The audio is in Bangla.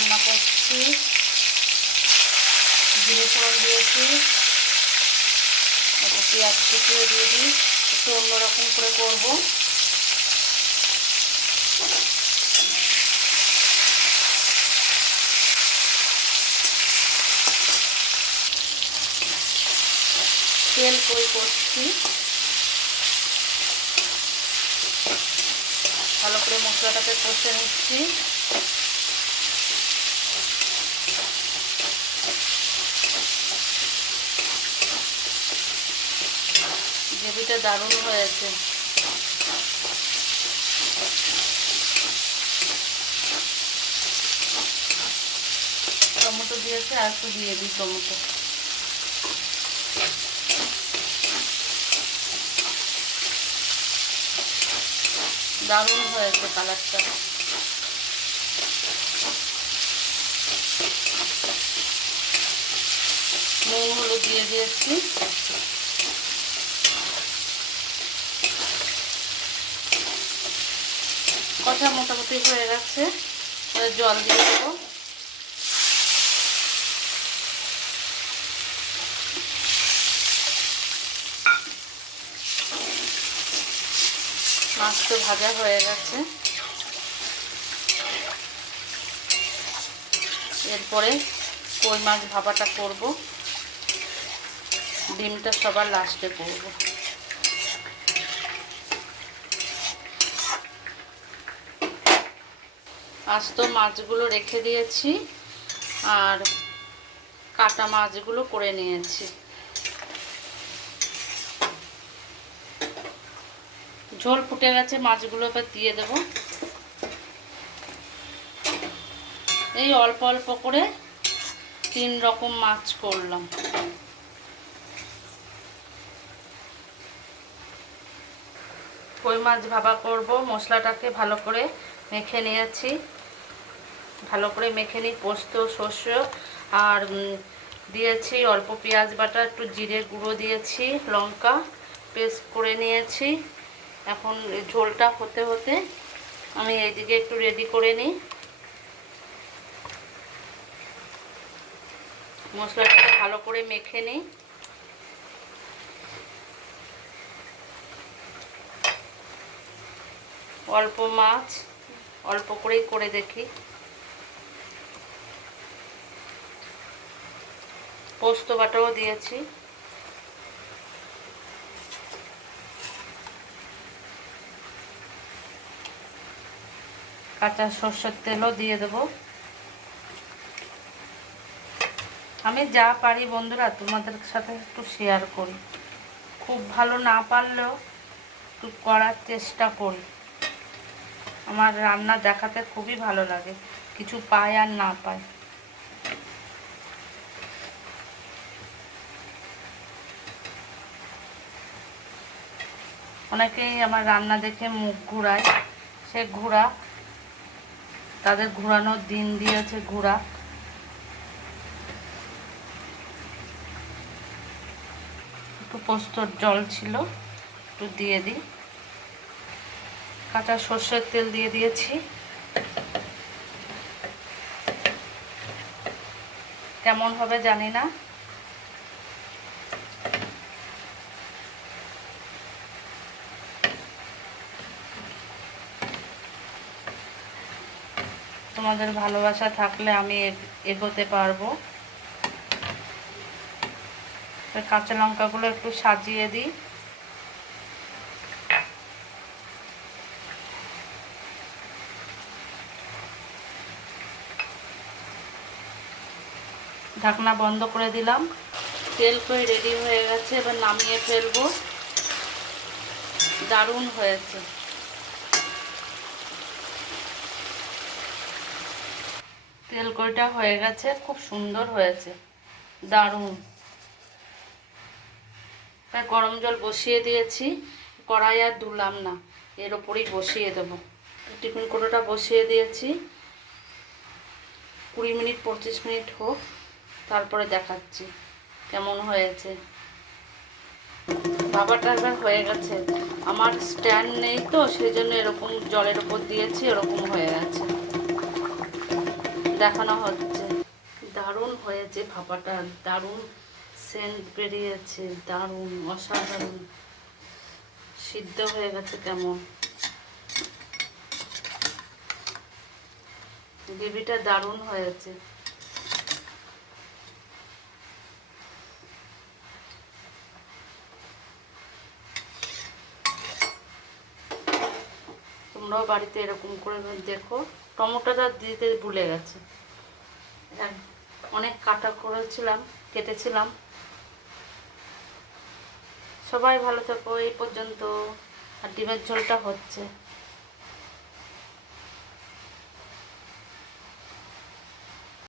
রান্না করছি। জিরে ফোড়ন দিয়েছি, একটু পেঁয়াজ কুচিয়ে দিয়ে দিই, একটু অন্যরকম করে করব। তেল করছি, ভালো করে মশলাটাকে কষে নিচ্ছি। গ্রেভিটা দারুণ হয়েছে। টমেটো দিয়েছে, আর একটু দিয়ে দিই টমেটো। দারুণ হয়েছে কালারটা। নুন হলুদ দিয়ে দিয়েছি। কষা মোটামুটি হয়ে গেছে, জল দিয়ে দেবো। মাছ তো ভাজা হয়ে গেছে। এরপরে কই মাছ ভাপাটা করব, ডিমটা সবার লাস্টে করব। আস্ত মাছগুলো রেখে দিয়েছি আর কাটা মাছগুলো করে নিয়েছি। ঝোল ফুটে গেছে, মাছগুলো এবার দিয়ে দেব। এই অল্প অল্প করে 3 রকম মাছ করলাম। কই মাছ ভাপা করব, মশলাটাকে ভালো করে মেখে নিয়েছি। ভালো করে মেখে নিই, পোস্ত শস্য আর দিয়েছি অল্প পেঁয়াজ বাটা, একটু জিরে গুঁড়ো দিয়েছি, লঙ্কা পেস্ট করে নিয়েছি। এখন ঝোলটা হতে হতে আমি এইদিকে একটু রেডি করে নিই। মশলাটাকে ভালো করে মেখে নিই। অল্প মাছ, অল্প করেই করে দেখি। পোস্ত বাটাও দিয়েছি। কাঁচা সরষের তেলও দিয়ে দেব। আমি যা পারি বন্ধুরা তোমাদের সাথে একটু শেয়ার করি। খুব ভালো না পারলেও একটু করার চেষ্টা করি। আমার রান্না দেখাতে খুবই ভালো লাগে, কিছু পায় আর না পায়। অনেকেই আমার রান্না দেখে মুখ ঘুরায়, সে ঘুরা, তাদের ঘুরানোর দিন দিয়েছে ঘুরা। একটু পোস্তর জল ছিল, একটু দিয়ে দিই। কাঁচা সর্ষের তেল দিয়ে দিয়েছি। কেমন হবে জানি না, তোমাদের ভালোবাসা থাকলে আমি এগোতে পারবো। কাঁচা লঙ্কাগুলো একটু সাজিয়ে দিই। ঢাকনা বন্ধ করে দিলাম। তেল কই রেডি হয়ে গেছে, এবার নামিয়ে ফেলবো। দারুণ হয়েছে। তেল কইটা হয়ে গেছে, খুব সুন্দর হয়েছে, দারুণ। তাই গরম জল বসিয়ে দিয়েছি, কড়াই আর ধুলাম না, এর ওপরেই বসিয়ে দেবো। টিফিন কৌটোটা বসিয়ে দিয়েছি। 20 মিনিট 25 মিনিট হোক, তারপরে দেখাচ্ছি কেমন হয়েছে। ভাপাটা এবার হয়ে গেছে। আমার স্ট্যান্ড নেই তো, সেই জন্য এরকম জলের ওপর দিয়েছি, এরকম হয়ে গেছে। দেখানো হচ্ছে। দারুণ হয়েছে ভাপাটা, দারুণ সেন্ট বেরিয়েছে, দারুণ অসাধারণ। সিদ্ধ হয়ে গেছে কেমন, গ্রেভিটা দারুণ হয়েছে। তোমরাও বাড়িতে এরকম করে দেখো। টমেটোটা দিতে ভুলে গেছে, অনেক কাটা করেছিলাম, কেটেছিলাম। সবাই ভালো থেকো। এই পর্যন্ত। আর ডিমের ঝোলটা হচ্ছে।